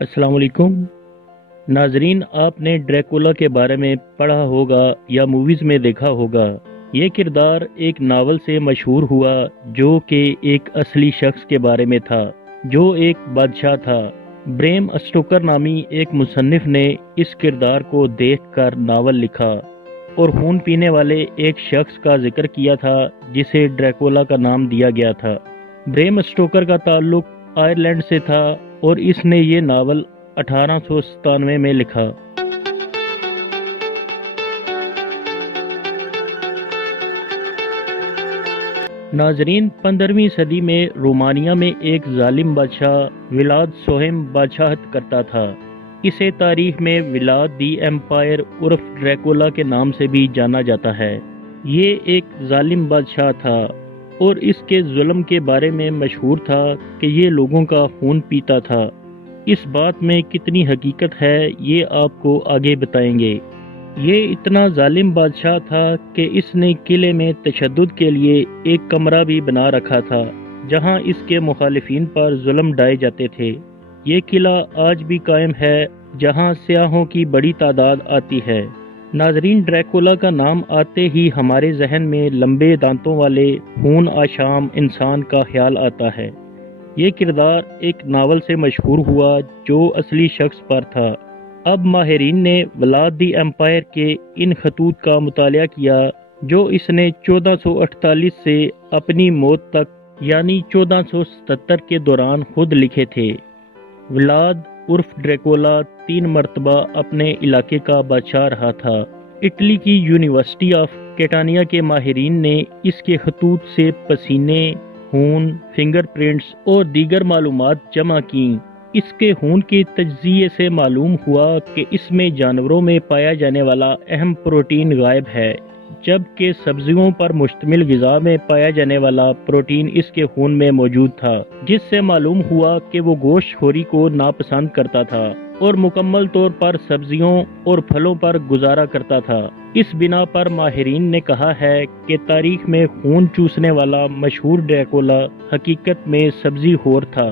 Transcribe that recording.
السلام علیکم ناظرین، آپ نے ڈریکولا کے بارے میں پڑھا ہوگا یا موویز میں دیکھا ہوگا۔ یہ کردار ایک ناول سے مشہور ہوا جو کہ ایک اصلی شخص کے بارے میں تھا جو ایک بادشاہ تھا۔ بریم اسٹوکر نامی ایک مصنف نے اس کردار کو دیکھ کر ناول لکھا اور خون پینے والے ایک شخص کا ذکر کیا تھا جسے ڈریکولا کا نام دیا گیا تھا۔ بریم اسٹوکر کا تعلق آئرلینڈ سے تھا اور اس نے یہ ناول 1897 میں لکھا۔ ناظرین، 15ویں صدی میں رومانیہ میں ایک ظالم بادشاہ ولاد سوہم بادشاہت کرتا تھا۔ اسے تاریخ میں ولاد دی ایمپائر عرف ڈریکولا کے نام سے بھی جانا جاتا ہے۔ یہ ایک ظالم بادشاہ تھا اور اس کے ظلم کے بارے میں مشہور تھا کہ یہ لوگوں کا خون پیتا تھا۔ اس بات میں کتنی حقیقت ہے یہ آپ کو آگے بتائیں گے۔ یہ اتنا ظالم بادشاہ تھا کہ اس نے قلعے میں تشدد کے لیے ایک کمرہ بھی بنا رکھا تھا جہاں اس کے مخالفین پر ظلم ڈھائے جاتے تھے۔ یہ قلعہ آج بھی قائم ہے جہاں سیاحوں کی بڑی تعداد آتی ہے۔ ناظرین، ڈریکولا کا نام آتے ہی ہمارے ذہن میں لمبے دانتوں والے خون آشام انسان کا خیال آتا ہے۔ یہ کردار ایک ناول سے مشہور ہوا جو اصلی شخص پر تھا۔ اب ماہرین نے ولاد دی ایمپائر کے ان خطوط کا مطالعہ کیا جو اس نے 1448 سے اپنی موت تک یعنی 1477 کے دوران خود لکھے تھے۔ ولاد عرف ڈریکولا 3 مرتبہ اپنے علاقے کا بادشاہ رہا تھا۔ اٹلی کی یونیورسٹی آف کیٹانیا کے ماہرین نے اس کے خطوط سے پسینے، خون، فنگر پرنٹس اور دیگر معلومات جمع کیں۔ اس کے خون کے تجزیے سے معلوم ہوا کہ اس میں جانوروں میں پایا جانے والا اہم پروٹین غائب ہے، جبکہ سبزیوں پر مشتمل غذا میں پایا جانے والا پروٹین اس کے خون میں موجود تھا، جس سے معلوم ہوا کہ وہ گوشت خوری کو ناپسند کرتا تھا اور مکمل طور پر سبزیوں اور پھلوں پر گزارا کرتا تھا۔ اس بنا پر ماہرین نے کہا ہے کہ تاریخ میں خون چوسنے والا مشہور ڈریکولا حقیقت میں سبزی خور تھا۔